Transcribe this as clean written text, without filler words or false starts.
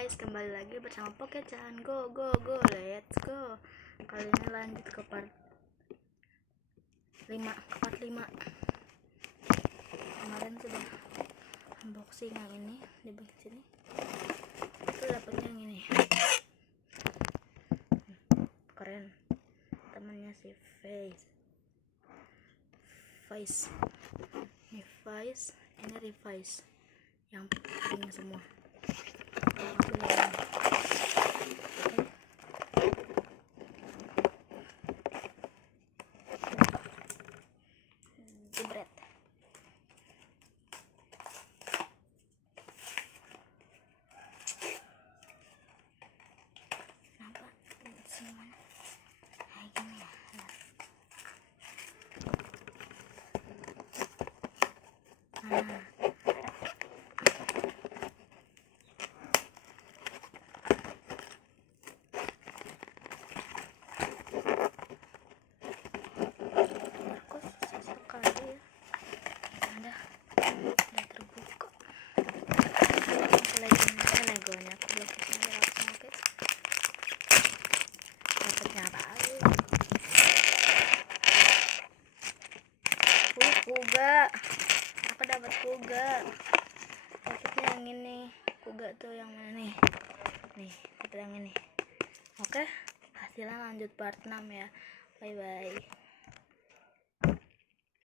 guys, kembali lagi bersama Pokechan. Go, let's go. Kali ini lanjut ke part 5. Kemarin sudah unboxing yang ini di bagian sini. Itu dapatnya yang ini. Keren. Temannya si Vice. Ini Vice, ini Revice. Yang pink semua. Jebret. Nampak semuanya kayak gini ya. Udah terbuka. Lagi negonya aku belum bisa langsung. Oke, dapatnya apa? Kuga. Aku dapat kuga. Dapatnya yang ini. Kuga tuh yang mana nih? Nih, dapat yang ini. Oke, hasilnya lanjut part 6 ya. Bye bye.